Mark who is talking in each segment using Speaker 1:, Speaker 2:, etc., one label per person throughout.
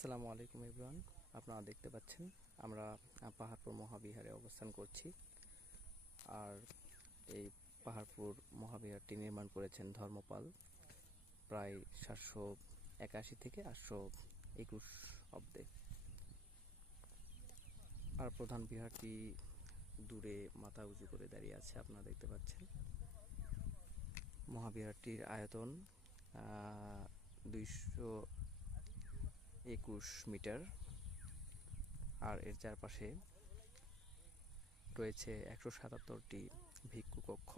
Speaker 1: আসসালামু আলাইকুম ইব্রান আপনারা দেখতে পাচ্ছেন, আমরা পাহাড়পুর মহাবিহারে অবস্থান করছি। আর এই পাহাড়পুর মহাবিহারটি নির্মাণ করেছেন ধর্মপাল। প্রায় সাতশো একাশি থেকে আটশো একুশ অব্দে। আর প্রধান বিহারটি দূরে মাথা উঁচু করে দাঁড়িয়ে আছে, আপনারা দেখতে পাচ্ছেন। মহাবিহারটির আয়তন দুইশো একুশ মিটার। আর এর চারপাশে রয়েছে একশো সাতাত্তরটি ভিক্ষু কক্ষ।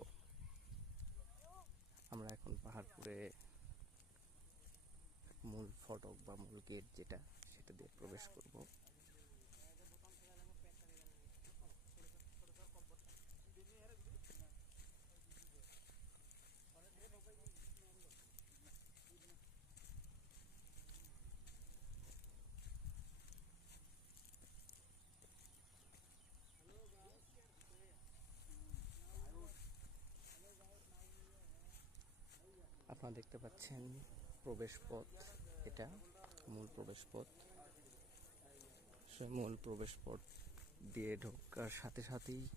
Speaker 1: আমরা এখন পাহাড়পুরে মূল ফটক বা মূল গেট যেটা, সেটা দিয়ে প্রবেশ করব আপনারা দেখতে পাচ্ছেন প্রবেশ পথ এটা মূল প্রবেশ পথ সে মূল প্রবেশ পথ দিয়ে ঢোকার সাথে সাথেই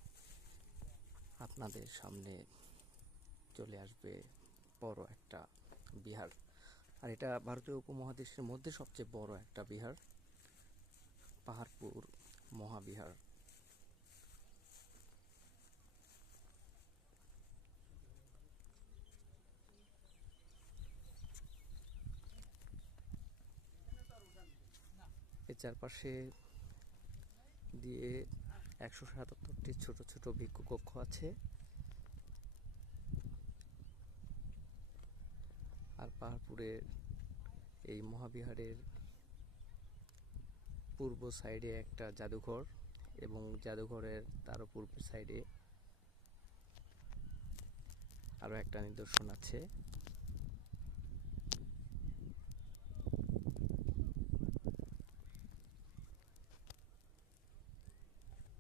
Speaker 1: আপনাদের সামনে চলে আসবে বড় একটা বিহার। আর এটা ভারতীয় উপমহাদেশের মধ্যে সবচেয়ে বড় একটা বিহার, পাহাড়পুর মহাবিহার। এর চারপাশে দিয়ে একশো সাতাত্তরটি ছোট ছোট ভিক্ষু কক্ষ আছে। আর পাহাড়পুরের এই মহাবিহারের পূর্ব সাইডে একটা জাদুঘর এবং জাদুঘরের তারও পূর্ব সাইডে আরও একটা নিদর্শন আছে।